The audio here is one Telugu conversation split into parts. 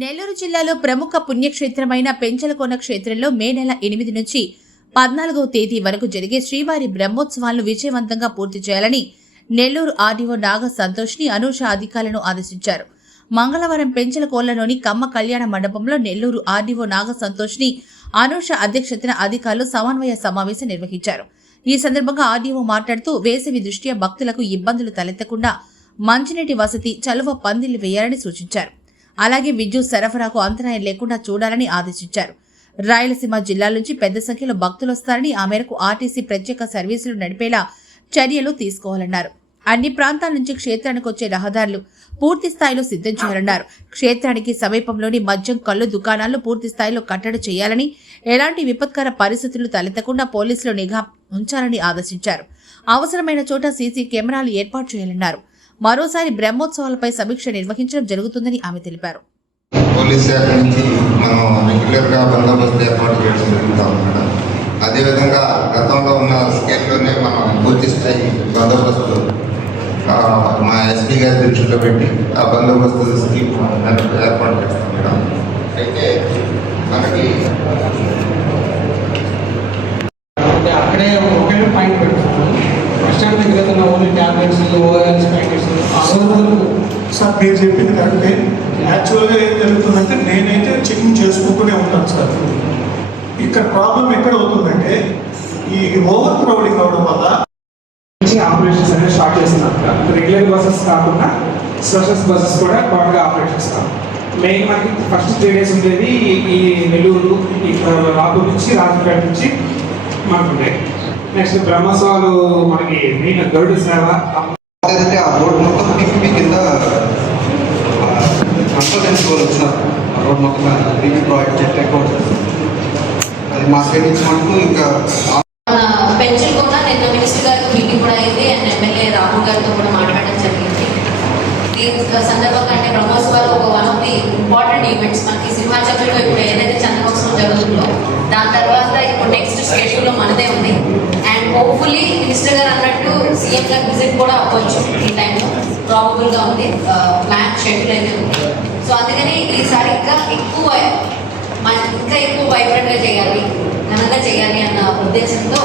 నెల్లూరు జిల్లాలో ప్రముఖ పుణ్యక్షేత్రమైన పెంచలకోన క్షేత్రంలో మే నెల 8 నుంచి 14వ తేదీ వరకు జరిగే శ్రీవారి బ్రహ్మోత్సవాలను విజయవంతంగా పూర్తి చేయాలని నెల్లూరు ఆర్డీఓ నాగ సంతోష్ని అనూష అధికారులను ఆదేశించారు. మంగళవారం పెంచలకోనలోని కమ్మ కళ్యాణ మండపంలో నెల్లూరు ఆర్డీఓ నాగ సంతోష్ని అనూష అధ్యక్షతన అధికారులు సమన్వయ సమావేశం నిర్వహించారు. ఈ సందర్భంగా ఆర్డీఓ మాట్లాడుతూ వేసవి దృష్ట్యా భక్తులకు ఇబ్బందులు తలెత్తకుండా మంచినీటి వసతి, చలువ పందిళ్లు వేయాలని సూచించారు. అలాగే విద్యుత్ సరఫరాకు అంతరాయం లేకుండా చూడాలని ఆదేశించారు. రాయలసీమ జిల్లాల నుంచి పెద్ద సంఖ్యలో భక్తులు వస్తారని, ఆ మేరకు ఆర్టీసీ ప్రత్యేక సర్వీసులు నడిపేలా చర్యలు తీసుకోవాలన్నారు. అన్ని ప్రాంతాల నుంచి క్షేత్రానికి వచ్చే రహదారులు పూర్తి స్థాయిలో సిద్ధం చేయాలన్నారు. క్షేత్రానికి సమీపంలోని మద్యం, కళ్ళు దుకాణాలను పూర్తి స్థాయిలో కట్టడి చేయాలని, ఎలాంటి విపత్కర పరిస్థితులు తలెత్తకుండా పోలీసులు నిఘా ఉంచాలని ఆదేశించారు. అవసరమైన చోట సీసీ కెమెరాలు ఏర్పాటు చేయాలన్నారు. మరోసారి బ్రహ్మోత్సవాలపై సమీక్ష నిర్వహించడం జరుగుతుందని ఆమె తెలిపారు. పోలీస్ శాఖ నుంచి మనం రెగ్యులర్గా బందోబస్తు ఏర్పాటు చేయడం జరుగుతాం మేడం. అదేవిధంగా గతంలో ఉన్న స్కేల్లోనే మనం పూర్తి స్థాయి బందోబస్తు మా ఎస్పీ గారి దృష్టిలో పెట్టి ఆ బందోబస్తు స్కీమ్ ఏర్పాటు చేస్తాం మేడం. అయితే మనకి అక్కడే ఒకే పాయింట్ పెట్టుకున్నాం. కష్టాన్ని దగ్గర only tablets, ORS packets sir మీరు చెప్పింది కరెక్టే. యాక్చువల్గా ఏం జరుగుతుందంటే నేనైతే చెకింగ్ చేసుకుంటూనే ఉంటాను సార్. ఇక్కడ ప్రాబ్లం ఎక్కడ అవుతుందంటే ఈ ఓవర్ క్రౌడింగ్ అవడం వల్ల ఆపరేషన్స్ అనేది స్టార్ట్ చేస్తున్నాం. రెగ్యులర్ బస్సెస్ కాకుండా స్పెషల్ బస్సెస్ కూడా బాగా ఆపరేట్ చేస్తాం. మెయిన్ మనకి ఫస్ట్ 3 days ఉండేది ఈ నెల్లూరు, ఈ రాపూర్ నుంచి, రాజంపేట నుంచి మనకు ఉంటాయి. నెక్స్ట్ బ్రహ్మోత్సవాలు మనకి మెయిన్ గరుడు సేవ అంటే ఆ రోడ్ మొత్తం టీపీ కింద కన్సల్టెన్సీ వాళ్ళు వచ్చినారు. ఆ రోడ్ మొత్తం టీపీ ప్రాజెక్ట్ చెక్ అవుట్ అది మా సైడ్ నుంచి మనకు ఇంకా పెంచలకోన నిన్న మినిస్టర్ గారికి మీటింగ్ కూడా అయింది అండ్ ఎమ్మెల్యే రాహుల్ గారితో కూడా మాట్లాడడం జరిగింది. దీని సందర్భంగా అంటే బ్రహ్మోత్సవాలు ఒక one of the important events. మనకి సింహాచలంలో ఇప్పుడు ఏదైతే చంద్రోత్సవం జరుగుతుందో దాని తర్వాత ఇప్పుడు నెక్స్ట్ షెడ్యూల్లో మనదే ఉంది. అండ్ హోప్ఫుల్లీ మినిస్టర్ గారు అన్నట్టు సీఎం గారు విజిట్ కూడా అవ్వచ్చు ఈ టైంలో, ప్రాబబుల్గా ఉంది. ప్లాన్ షెడ్యూల్ అయితే ఉంది. సో అందుకని ఈసారి ఇంకా ఎక్కువ వైబ్రెంట్గా చేయాలి, ఘనంగా చేయాలి అన్న ఉద్దేశంతో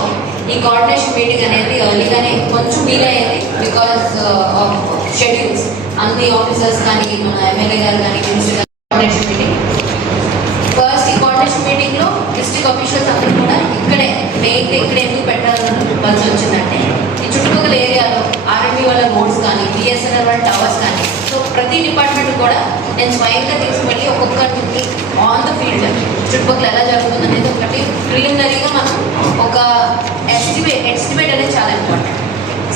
ఈ కోఆర్డినేషన్ మీటింగ్ అనేది ఎర్లీగానే కొంచెం వీలైంది. బికాస్ ఆఫ్ షెడ్యూల్స్ అన్ని ఆఫీసర్స్ కానీ మన ఎమ్మెల్యే గారు కానీ మినిస్టర్ గారు కోఆర్డినేషన్ మీటింగ్. ఫస్ట్ ఈ కోఆర్డినేషన్ మీటింగ్లో డిస్ట్రిక్ట్ ఆఫీషియల్స్ అందరూ కూడా ఇక్కడే మెయిన్గా ఇక్కడ ఎందుకు పెట్టాల్సి వచ్చిందంటే ఈ చుట్టుపక్కల ఏరియాలో ఆర్ఎంబీ వాళ్ళ రోడ్స్ కానీ, బిఎస్ఎన్ఎల్ వాళ్ళ టవర్స్ కానీ, సో ప్రతి డిపార్ట్మెంట్ కూడా నేను స్వయంగా తీసుకువెళ్ళి ఒక్కొక్కరికి ఆన్ ద ఫీల్డ్ చుట్టుపక్కల ఎలా జరుగుతుంది అనేది ఒకటి ప్రిలిమినరీగా మనం ఒక ఎస్టిమేట్ అనేది చాలా important.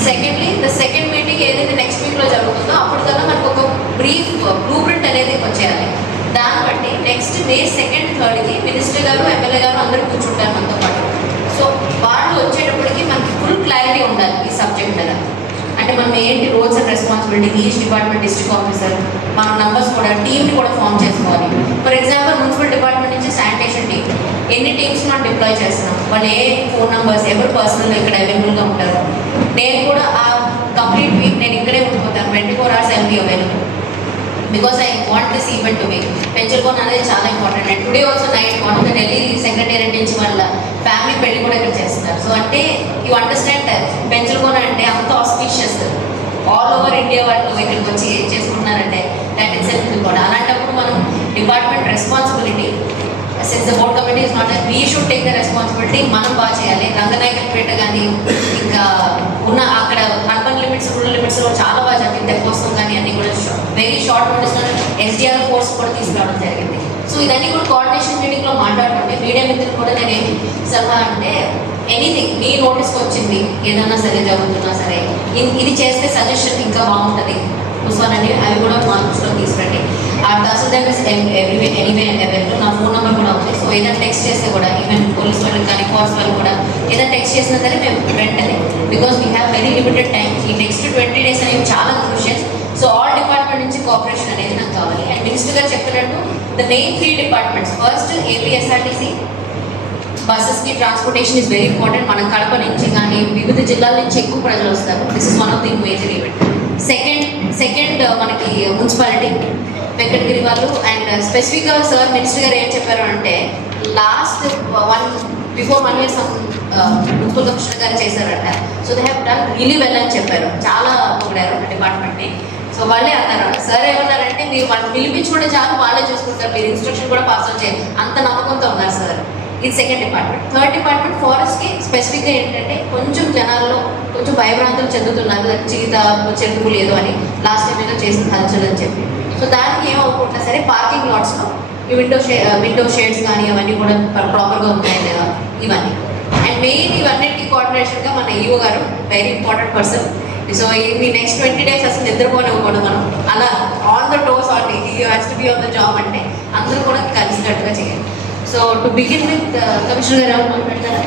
Secondly the second meeting ఏదైతే నెక్స్ట్ వీక్లో జరుగుతుందో అప్పటికల్లా మనకు ఒక బ్రీఫ్ బ్లూ ప్రింట్ అనేది వచ్చేయాలి. దాన్ని బట్టి next May 2nd, 3rd minister గారు, ఎమ్మెల్యే గారు అందరూ కూర్చుంటారు మనతో పాటు. సో వాళ్ళు వచ్చేటప్పటికి మనకి ఫుల్ క్లారిటీ ఉండాలి ఈ సబ్జెక్ట్ మీద. అంటే మనం ఏంటి roles and responsibility, each department, district officer, మన నంబర్స్ కూడా టీమ్ని కూడా ఫామ్ చేసుకోవాలి. ఫర్ ఎగ్జాంపుల్ మున్సిపల్ డిపార్ట్మెంట్ నుంచి శానిటేషన్ టీమ్ ఎన్ని టీమ్స్ మనం డిప్లాయ్ చేస్తున్నాం, వాళ్ళు ఏ ఫోన్ నంబర్స్, ఎవరు పర్సనల్ ఇక్కడ అవైలబుల్గా ఉంటారు. నేను కూడా ఆ కంప్లీట్ వీక్ నేను ఇక్కడే ఉండిపోతాను, 24 hours I will be available. Because I want this event to be. Penchalakona అనేది చాలా important. And today also night one of the Delhi secretariat నుంచి వాళ్ళ ఫ్యామిలీ పెళ్లి కూడా ఇక్కడ చేస్తున్నారు. సో అంటే యూ అండర్స్టాండ్ పెంచలకోన అంటే అంత ఆస్పీషియస్, ఆల్ ఓవర్ ఇండియా వాళ్ళు ఇక్కడికి వచ్చి చేసుకుంటున్నారంటే దాట్ ఇట్ సెల్ఫ్ కూడా. అలాంటప్పుడు మనం department responsibility, since the board committee is not we should take the responsibility. మనం బాగా చేయాలి. రంగనాయకపేట కానీ ఇంకా ఉన్న అక్కడ అర్బన్ లిమిట్స్, రూరల్ లిమిట్స్లో చాలా బాగా జరిగింది. తెప్పొస్తాం కానీ అన్నీ కూడా వెరీ షార్ట్ నోటీస్లో ఎస్డిఆర్ ఫోర్స్ కూడా తీసుకురావడం జరిగింది. సో ఇదన్నీ కూడా కోఆర్డినేషన్ మీటింగ్లో మాట్లాడుకుంటే మీడియా మిత్రులు కూడా నేను ఏమి సలహా అంటే ఎనీథింగ్ మీ నోటీస్కి వచ్చింది ఏదన్నా సరే జరుగుతున్నా సరే ఇది చేస్తే సజెషన్ ఇంకా బాగుంటుంది కూర్చోనండి, అవి కూడా మా దృష్టిలో తీసుకురండి. ఆ తహసీల్దార్ ఎనీవే అవైలబుల్, నా ఫోన్ నెంబర్ కూడా ఉంది. సో ఏదైనా టెక్స్ట్ చేస్తే కూడా ఈవెన్ పోలీస్ వాళ్ళకి కానీ ఫోర్స్ వాళ్ళు కూడా ఏదైనా టెక్స్ట్ చేసినా సరే మేము వెంటనే, because we have very limited time. ఈ నెక్స్ట్ 20 days అనేవి చాలా క్రూషియల్. సో ఆల్ డిపార్ట్మెంట్ నుంచి కోఆపరేషన్ అనేది నాకు కావాలి. అండ్ మినిస్టర్ గారు చెప్పినట్టు the main 3 departments, first APSRTC బస్సెస్కి ట్రాన్స్పోర్టేషన్ ఈజ్ వెరీ ఇంపార్టెంట్. మన కడప నుంచి కానీ వివిధ జిల్లాల నుంచి ఎక్కువ ప్రజలు వస్తారు. This is one of the major event. Second మనకి మున్సిపాలిటీ, వెంకటగిరి వాళ్ళు అండ్ స్పెసిఫిక్గా సార్ మినిస్టర్ గారు ఏం చెప్పారు అంటే last before 1 year municipal commissioner గారు చేశారట. So they have done really well అని చెప్పారు, చాలా పొగిడారు డిపార్ట్మెంట్ని. సో వాళ్ళే అన్నారు సార్ ఏమన్నారంటే మీరు వాళ్ళు పిలిపించుకుంటే చాలు వాళ్ళే చూసుకుంటారు, మీరు ఇన్స్ట్రక్షన్ కూడా పాస్ ఆన్ చేయాలి, అంత నమ్మకంతో ఉన్నారు సార్. ఇది సెకండ్ డిపార్ట్మెంట్. థర్డ్ డిపార్ట్మెంట్ ఫారెస్ట్కి స్పెసిఫిక్గా ఏంటంటే కొంచెం జనాల్లో కొంచెం భయభ్రాంతులు చెందుతున్నారు, చీత చెరుకు లేదు అని లాస్ట్ టైం ఏదో చేసిన హల్చల్ అని చెప్పి. సో దానికి ఏమవుకుంటున్నా సరే పార్కింగ్ లాట్స్లో ఈ విండో షేడ్స్ కానీ అవన్నీ కూడా ప్రాపర్గా ఉన్నాయి లేదా ఇవన్నీ. అండ్ మెయిన్ ఇవన్నిటికీ కోఆర్డినేషన్గా మన ఈఓ గారు వెరీ ఇంపార్టెంట్ పర్సన్. సో ఈ నెక్స్ట్ 20 days అసలు నిద్రపోనివ్వకూడదు మనం, అలా on the toes on you has to be on the job అంటే అందరూ కూడా కలిసినట్టుగా చేయాలి. So to begin with commissioner గారు ఎవరు మాట్లాడతారా?